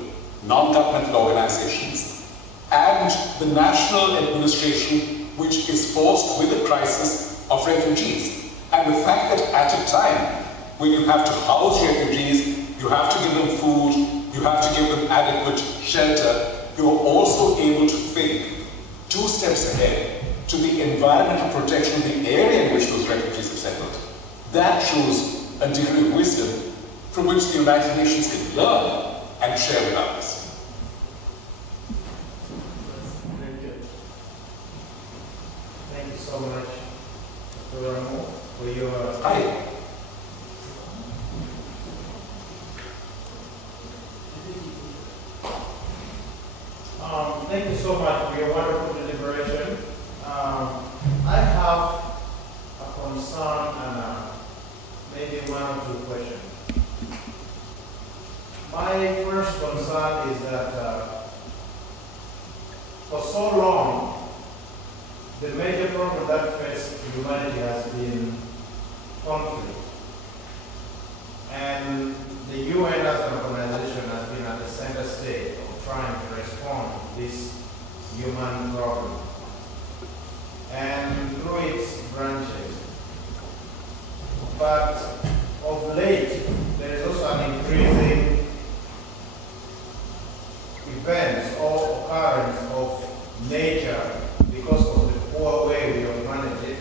non-governmental organizations, and the national administration, which is forced with the crisis of refugees. And the fact that at a time when you have to house refugees, you have to give them food, you have to give them adequate shelter, you're also able to think 2 steps ahead to the environmental protection of the area in which those refugees have settled. That shows a degree of wisdom from which the United Nations can learn and share with others. Thank you. Thank you so much, Dr. Ramu, for your... Hi. Thank you so much for your wonderful deliberation. I have a concern and maybe 1 or 2 questions. My first concern is that for so long, the major problem that faces humanity has been conflict. And the UN as an organization has been at the center stage of trying to respond to this human problem. And through its branches. But of late, there is also an increasing events or occurrence of nature because of the poor way we have managed it,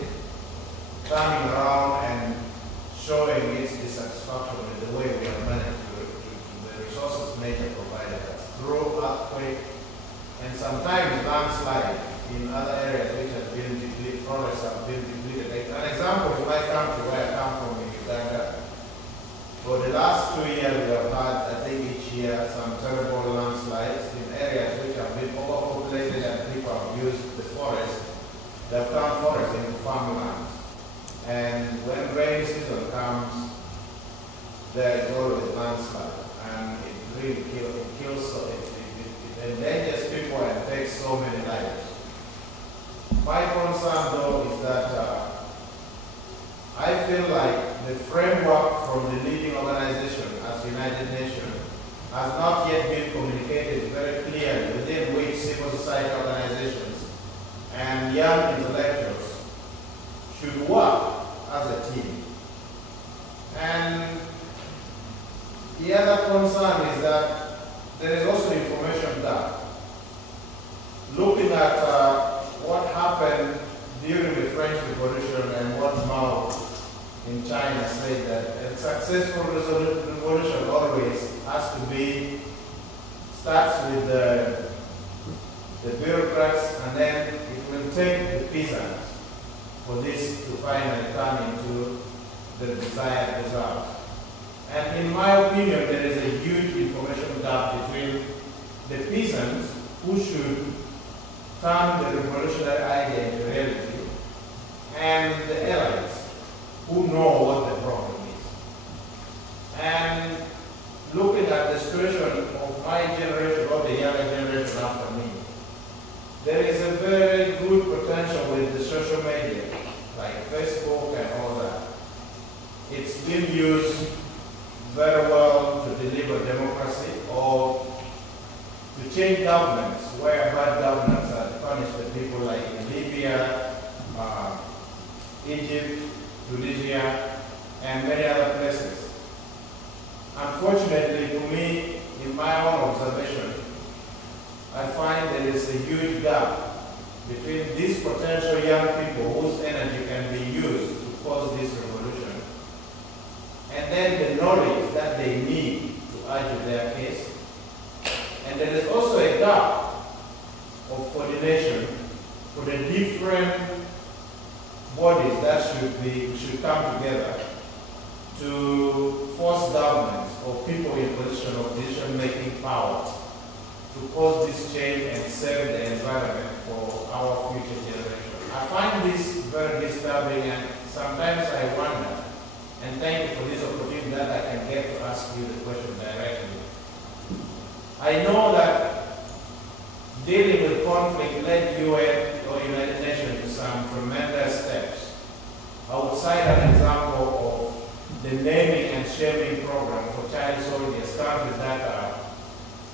turning around and showing its dissatisfaction with the way we have managed to the resources nature provided us through earthquake and sometimes landslide in other areas which have been depleted, forests have been depleted. Like an example is my country where I come from in Uganda. For the last 2 years we have had, I think each year some terrible landslides in areas which have been overpopulated and people have used the forest. They've turned forest into farmland. And when rainy season comes, there is always landslide. And it really kills, it endangers people and takes so many lives. My concern though is that I feel like the framework from the leading organization as United Nations has not yet been communicated very clearly within which civil society organizations and young intellectuals should work as a team. And the other concern is that there is also information gap. Looking at what happened during the French Revolution and what Mao in China said, that a successful revolution always has to be, starts with the bureaucrats, and then it will take the peasants for this to finally turn into the desired result. And in my opinion, there is a huge information gap between the peasants who should turn the revolutionary idea into reality and the elites who know what the problem is. And looking at the situation of my generation or the younger generation after me, there is a very good potential with the social media, like Facebook and all that. It's been used very well to deliver democracy or to change governments where bad governments are punished the people, like in Libya, Egypt, Tunisia, and many other places. Unfortunately for me, in my own observation, I find there is a huge gap between these potential young people whose energy can be used to cause this revolution, and then the knowledge that they need to argue their case. And there is also a gap of coordination for the different bodies that should come together to force governments or people in position of decision-making powers to cause this change and save the environment for our future generation. I find this very disturbing, and sometimes I wonder, and thank you for this opportunity that I can get to ask you the question directly. I know that dealing with conflict led UN or United Nations to some tremendous steps. I would cite an example of the naming and shaming program for child soldiers, countries that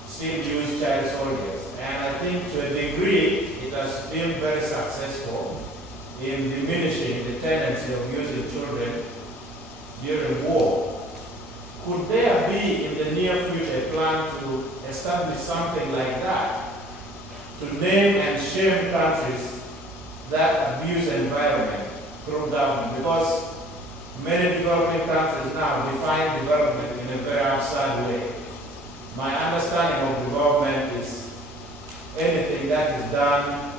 still use child soldiers. And I think to a degree it has been very successful in diminishing the tendency of using children during war. Could there be in the near future a plan to establish something like that, to name and shame countries that abuse the environment through government? Because many developing countries now define development in a very absurd way. My understanding of development is anything that is done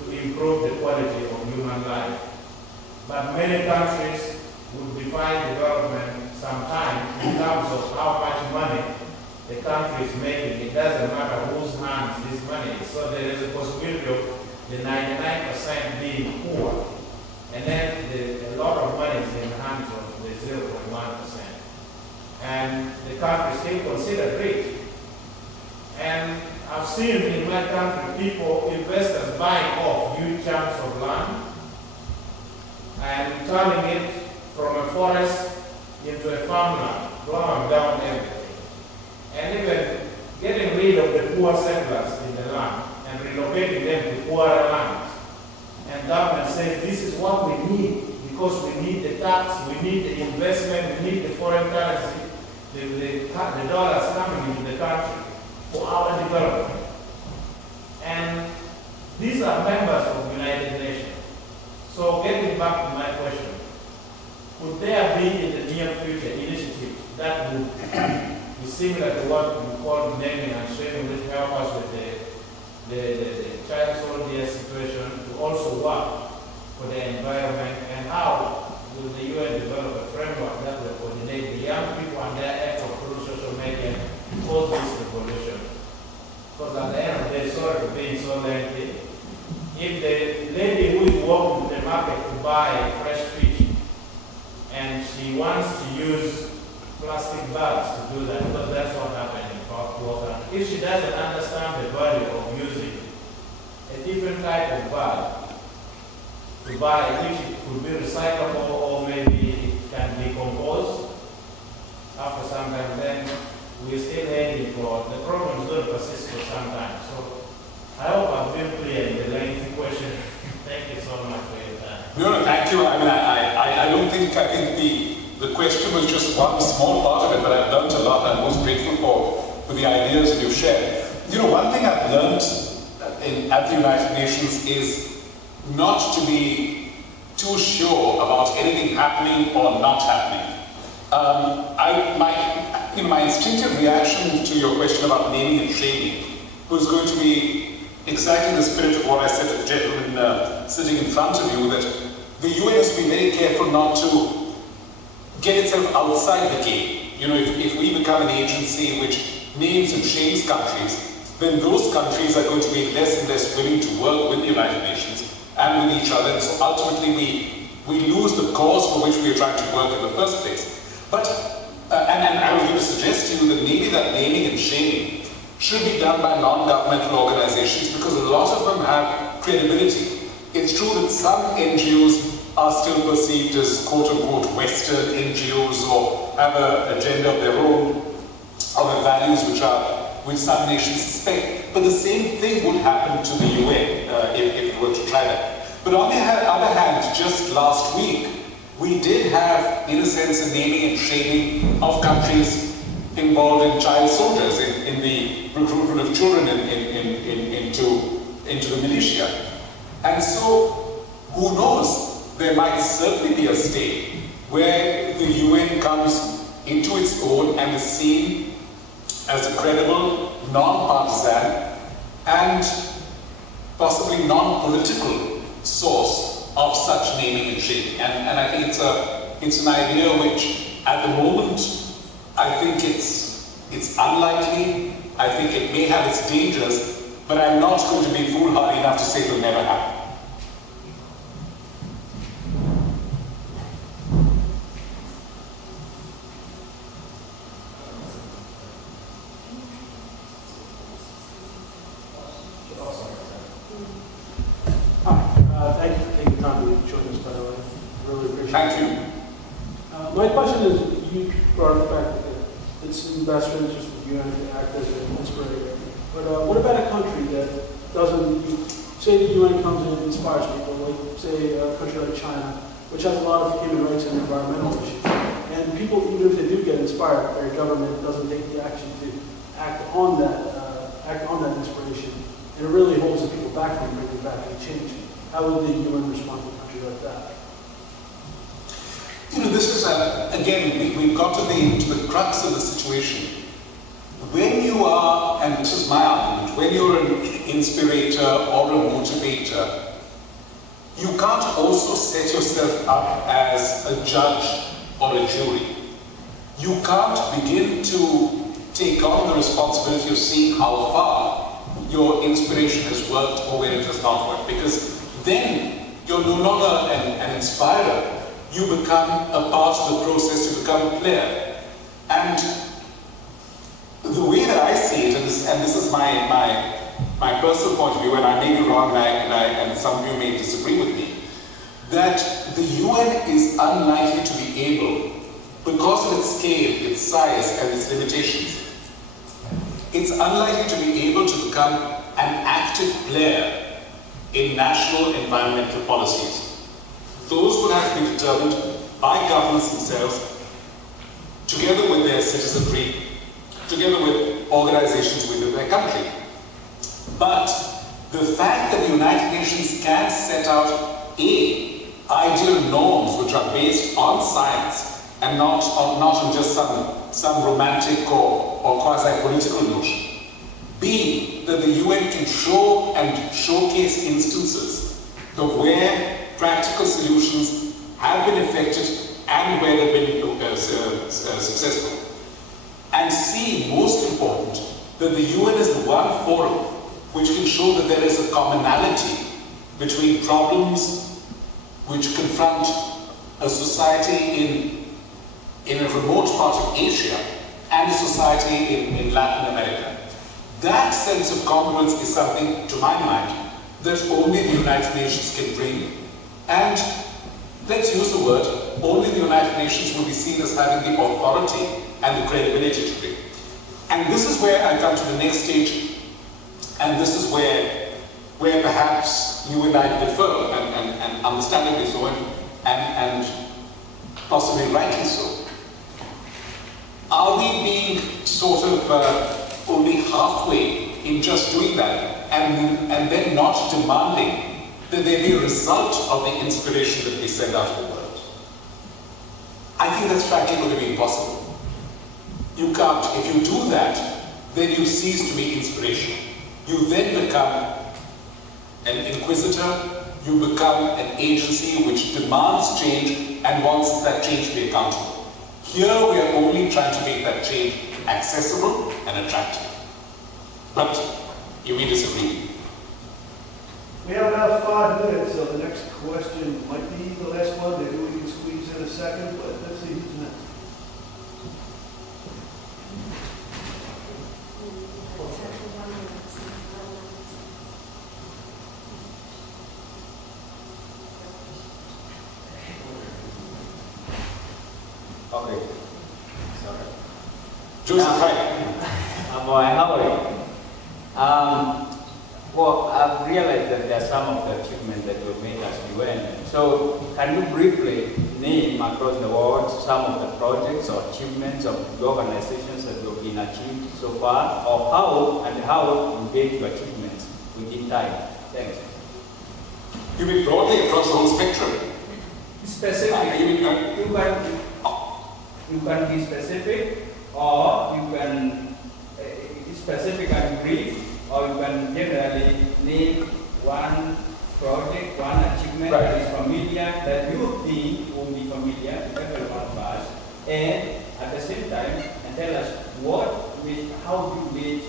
to improve the quality of human life. But many countries would define development sometimes in terms of how much money the country is making. It doesn't matter whose hands this money is. So there is a possibility of the 99% being poor, and then a lot of money is in the hands of the 0.1%. And the country is still considered rich. And I've seen in my country people, investors buying off huge chunks of land and turning it from a forest into a farmland, blowing down everything. And even getting rid of the poor settlers in the land and relocating them to poorer lands. And government says this is what we need, because we need the tax, we need the investment, we need the foreign currency, the dollars coming into the country for our development. And these are members of the United Nations. So getting back to my question, could there be in the near future initiatives that would be similar to what we call naming and shaming, which help us with the child soldier situation, to also work for the environment? And how will the UN develop a framework that will coordinate the young people and their efforts through social media to Because at the end of the day, sorry for being so lengthy, if the lady who is walking to the market to buy fresh fish and she wants to use plastic bags to do that, because that's what happened in Portugal. If she doesn't understand the value of using a different type of bag to buy, which it could be recyclable or maybe it can decompose after some time, then we're still heading for the problem is going to persist for some time. So I hope I've been clear in the lengthy question. Thank you so much for your time. No, thank you. I mean, I don't think, I think the question was just one small part of it, but I've learned a lot. I'm most grateful for the ideas that you've shared. You know, one thing I've learned at the United Nations is not to be too sure about anything happening or not happening. My instinctive reaction to your question about naming and shaming was going to be exactly the spirit of what I said to the gentleman sitting in front of you, that the UN has to be very careful not to get itself outside the game. You know, if we become an agency which names and shames countries, then those countries are going to be less and less willing to work with the United Nations and with each other. And so ultimately we lose the cause for which we are trying to work in the first place. But, and I was going to suggest to you that maybe that naming and shaming should be done by non-governmental organizations, because a lot of them have credibility. It's true that some NGOs are still perceived as quote-unquote Western NGOs or have an agenda of their own, or have values which some nations suspect. But the same thing would happen to the UN if it were to try that. But on the other hand, just last week, we did have, in a sense, a naming and shaming of countries involved in child soldiers, in the recruitment of children into the militia. And so, who knows, there might certainly be a state where the UN comes into its own and is seen as a credible, non-partisan, and possibly non-political source of such naming and shaming. And I think it's an idea which, at the moment, I think it's unlikely. I think it may have its dangers, but I'm not going to be foolhardy enough to say it will never happen. Thank you for taking the time to join us, by the way. Really appreciate it. Thank you. My question is, you brought up the fact that it's in the best interest of the UN to act as an inspirator. But what about a country that doesn't, say the UN comes in and inspires people, like say a country like China, which has a lot of human rights and environmental issues. And people, even if they do get inspired, their government doesn't take the action to act on that inspiration. And it really holds the people back from bringing back any change. How would the UN respond to a country like that? You know, this is, again, we've got to the crux of the situation. When you are, and this is my argument, when you're an inspirator or a motivator, you can't also set yourself up as a judge or a jury. You can't begin to take on the responsibility of seeing how far your inspiration has worked or where it has not worked, because then you're no longer an inspirer. You become a part of the process, you become a player. And the way that I see it, and this is my personal point of view, and I may be wrong, and some of you may disagree with me, that the UN is unlikely to be able, because of its scale, its size, and its limitations, it's unlikely to be able to become an active player in national environmental policies. Those would have to be determined by governments themselves, together with their citizenry, together with organizations within their country. But the fact that the United Nations can set out ideal norms which are based on science and not on just some romantic or quasi-political notion. B, that the UN can show and showcase instances of where practical solutions have been effective and where they've been successful. And C, most important, that the UN is the one forum which can show that there is a commonality between problems which confront a society in a remote part of Asia and a society in Latin America. That sense of congruence is something, to my mind, that only the United Nations can bring. And let's use the word, only the United Nations will be seen as having the authority and the credibility to bring. And this is where I come to the next stage, and this is where perhaps you and I differ, and understandably so, and possibly rightly so. Are we being sort of only halfway in just doing that, and then not demanding that there be a result of the inspiration that we send out to the world? I think that's frankly going to be impossible. You can't. If you do that, then you cease to be inspirational. You then become an inquisitor, you become an agency which demands change and wants that change to be accountable. Here we are only trying to make that change accessible and attractive. But you may disagree. We have about 5 minutes, so the next question might be the last one. Maybe we can squeeze in a second, but let's see who's next. Okay. Sorry. Joseph, hi. How are you? Well, I've realized that there are some of the achievements that were made as UN. So, can you briefly name across the world some of the projects or achievements of the organizations that have been achieved so far, or how you get your achievements within time? Thanks. You mean broadly across the whole spectrum? Specific. You can be specific, or you can specific and brief, or you can generally name one project, one achievement that is familiar, that you think will be familiar to every one of us, and at the same time, and tell us how you made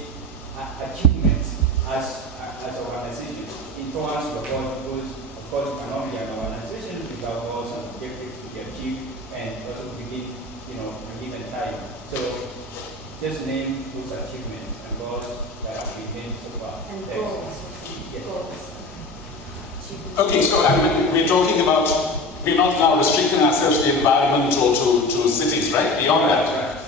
achievements as organizations in terms of goals. Of course, you cannot be an organization without goals and objectives to be achieved, and also within a given time. So just name those achievements and goals that have been made so far. And Thanks. goals. Yes. Goals. Okay, so we're talking about, we're not now restricting ourselves to the environment or to cities, right? Beyond that.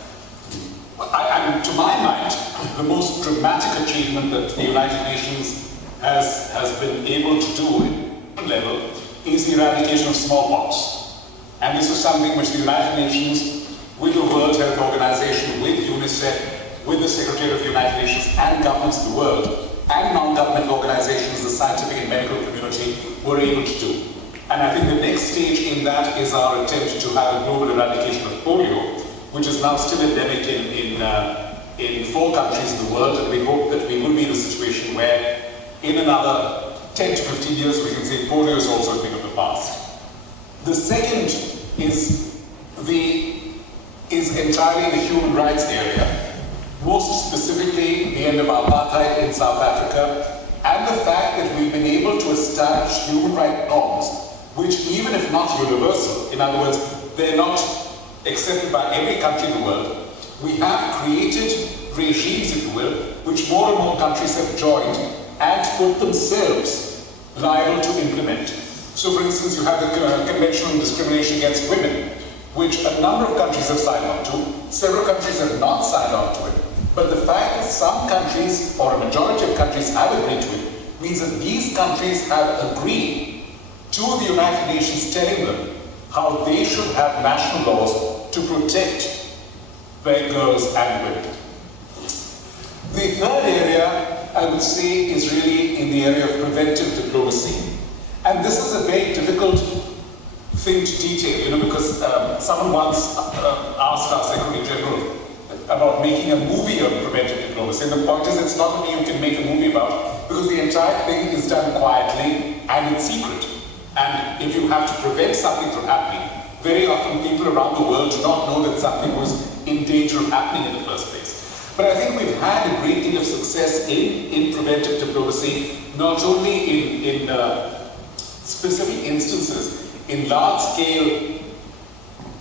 To my mind, the most dramatic achievement that the United Nations has been able to do at one level is the eradication of smallpox. And this was something which the United Nations, with the World Health Organization, with UNICEF, with the Secretary of the United Nations, and governments of the world, and non-government organizations, the scientific and medical community, were able to do. And I think the next stage in that is our attempt to have a global eradication of polio, which is now still endemic in 4 countries in the world, and we hope that we will be in a situation where in another 10 to 15 years we can say polio is also a thing of the past. The second is entirely in the human rights area, most specifically the end of apartheid in South Africa, and the fact that we've been able to establish human rights norms which, even if not universal, in other words, they're not accepted by every country in the world, we have created regimes, if you will, which more and more countries have joined and put themselves liable to implement. So, for instance, you have the Convention on Discrimination Against Women, which a number of countries have signed on to. Several countries have not signed on to it. But the fact that some countries, or a majority of countries, have agreed to it, means that these countries have agreed to the United Nations telling them how they should have national laws to protect their girls and women. The third area, I would say, is really in the area of preventive diplomacy. And this is a very difficult thing to detail, because someone once asked our Secretary General about making a movie on preventive diplomacy. And the point is, it's not something you can make a movie about, because the entire thing is done quietly and in secret. And if you have to prevent something from happening, very often people around the world do not know that something was in danger of happening in the first place. But I think we've had a great deal of success in preventive diplomacy, not only in specific instances, in large-scale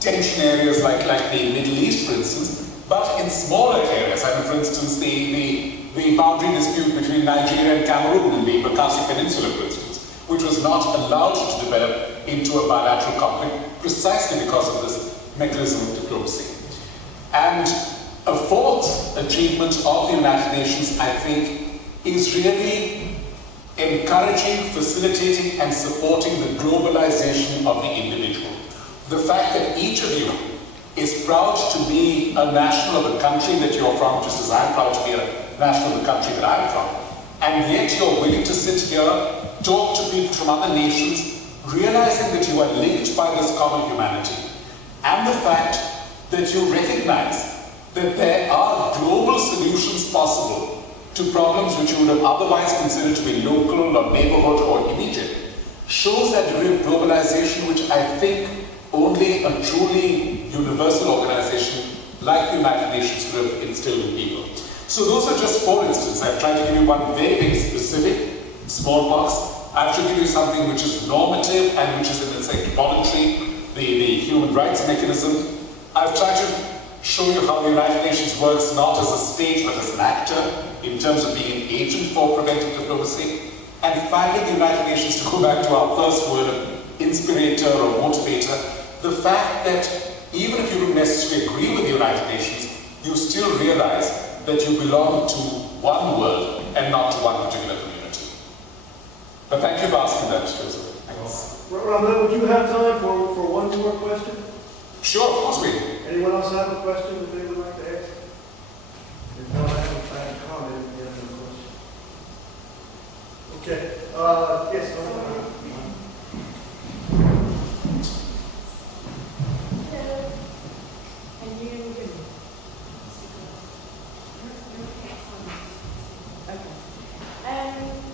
tension areas like the Middle East, for instance, but in smaller areas. I mean, for instance, the boundary dispute between Nigeria and Cameroon in the Bakassi Peninsula, for instance, which was not allowed to develop into a bilateral conflict precisely because of this mechanism of diplomacy. And a fourth achievement of the United Nations, I think, is really encouraging, facilitating, and supporting the globalization of the individual. The fact that each of you is proud to be a national of the country that you're from, just as I'm proud to be a national of the country that I'm from, and yet you're willing to sit here, talk to people from other nations, realizing that you are linked by this common humanity, and the fact that you recognize that there are global solutions possible to problems which you would have otherwise considered to be local or neighborhood or immediate, shows that degree of globalization which I think only a truly universal organization like the United Nations would have instilled in people. So those are just four instances. I've tried to give you one very specific, smallpox. I've tried to give you something which is normative and which is, in a sense, voluntary, the human rights mechanism. I've tried to show you how the United Nations works not as a state but as an actor in terms of being an agent for preventive diplomacy. And finally, the United Nations, to go back to our first word of inspirator or motivator, the fact that even if you don't necessarily agree with the United Nations, you still realize that you belong to one world and not to one particular community. But thank you for asking that, Joseph. Thanks. Ramu, would you have time for one more question? Sure, of course we do. Anyone else have a question that they would like to ask? If not, I have a comment if you have no question. Okay. Yes.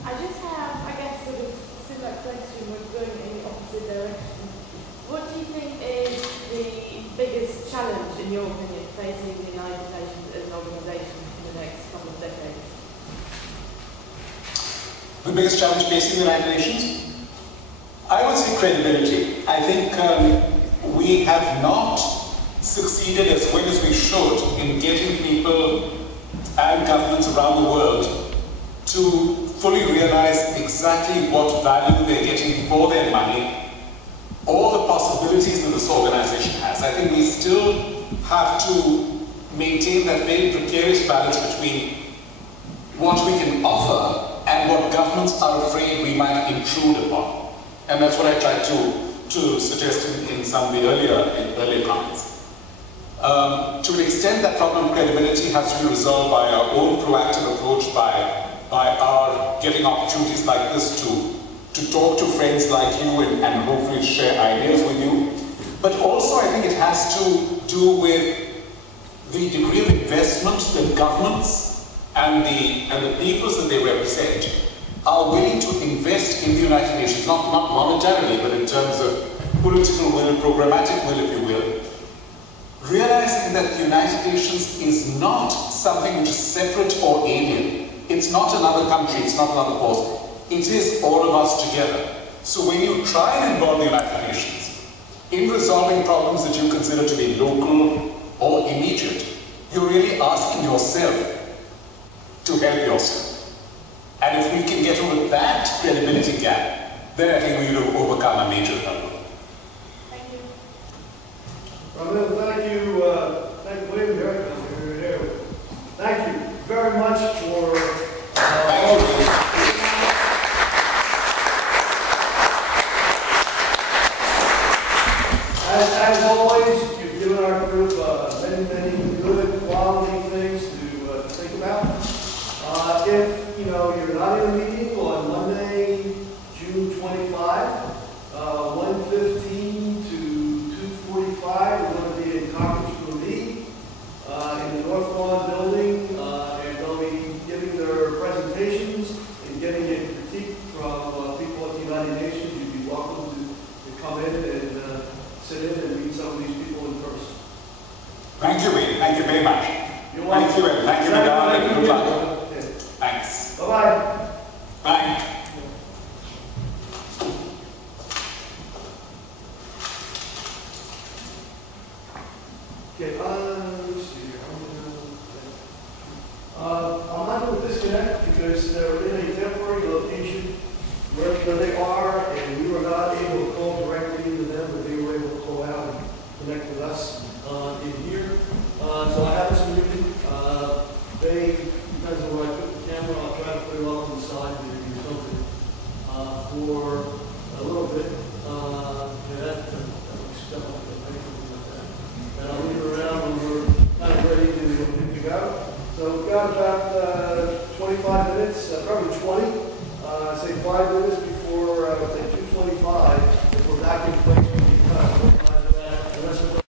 I just have, I guess, sort of similar question. We're going in the opposite direction. What do you think is the biggest challenge, in your opinion, facing the United Nations as an organization in the next couple of decades? The biggest challenge facing the United Nations? I would say credibility. I think we have not succeeded as well as we should in getting people and governments around the world to fully realize exactly what value they're getting for their money, all the possibilities that this organization has. I think we still have to maintain that very precarious balance between what we can offer and what governments are afraid we might intrude upon. And that's what I tried to suggest in some of the earlier comments. To an extent, that problem of credibility has to be resolved by our own proactive approach, by our getting opportunities like this to talk to friends like you and hopefully share ideas with you. But also, I think it has to do with the degree of investment that governments and the peoples that they represent are willing to invest in the United Nations, not monetarily, but in terms of political will, programmatic will, if you will, realizing that the United Nations is not something which is separate or alien. It's not another country, it's not another force. It is all of us together. So when you try and involve the United Nations in resolving problems that you consider to be local or immediate, you're really asking yourself to help yourself. And if we can get over that credibility gap, then I think we will overcome a major problem. Thank you. Ramu, thank you. Thank you very much for all of you. As always, you've given our group many good quality things to think about. If you're not in a meeting on Monday, June 25, 1:15 to 2:45, we're going to be in conference room B in the North Lawn building, and they'll be giving their presentations and getting a critique from people at the United Nations. You'd be welcome to come in and sit in and meet some of these people in person. Thank you, Wayne. Thank you very much. You're welcome. Thank you, Ed. Thank you. they're in a temporary location where they are, and we were not able to call directly into them, but they were able to call out and connect with us in here. So I have some new